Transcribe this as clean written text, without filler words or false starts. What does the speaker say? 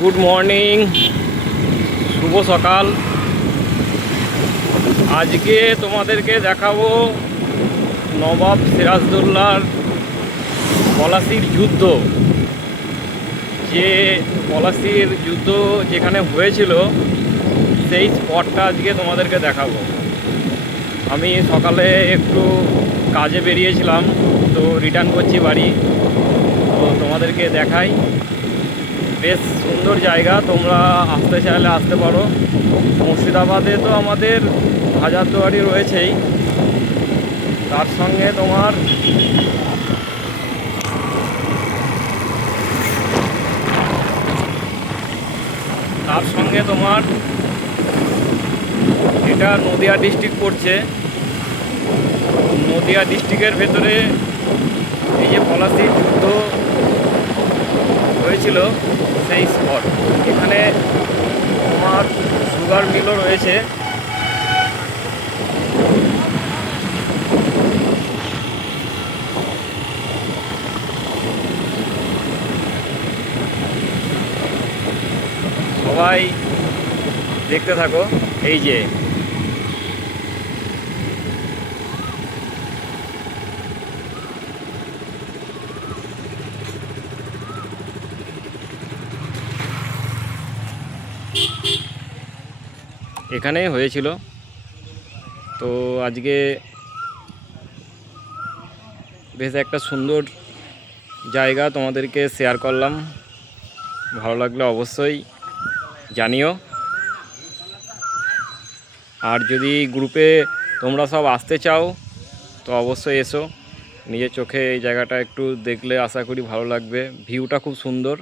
Good morning, শুভ সকাল। আজকে তোমাদেরকে দেখাবো নবাব সিরাজদৌল্লার পলাশির যুদ্ধ। যে পলাশির যুদ্ধ যেখানে হয়েছিল সেই স্পটটা আজকে তোমাদেরকে দেখাবো। আমি সকালে একটু কাজে বেরিয়েছিলাম, তো রিটার্ন করছি বাড়ি, তো তোমাদেরকে দেখাই। বেশ সুন্দর জায়গা, তোমরা আসতে চাইলে আসতে পারো। মুর্শিদাবাদে তো আমাদের হাজারদুয়ারি রয়েছেই, তার সঙ্গে তোমার এটা নদিয়া ডিস্ট্রিক্ট পড়ছে। নদিয়া ডিস্ট্রিক্টের ভেতরে এই যে পলাশির যুদ্ধ হয়েছিল সেই স্পট। এখানে তোমার সুগার মিলও রয়েছে। সবাই দেখতে থাকো। এই যে এখানেই হয়েছিল। তো আজকে বেশ একটা সুন্দর জায়গা তোমাদেরকে শেয়ার করলাম। ভালো লাগলে অবশ্যই জানিও। আর যদি গ্রুপে তোমরা সব আসতে চাও তো অবশ্যই এসো। নিজের চোখে এই জায়গাটা একটু দেখলে আশা করি ভালো লাগবে। ভিউটা খুব সুন্দর।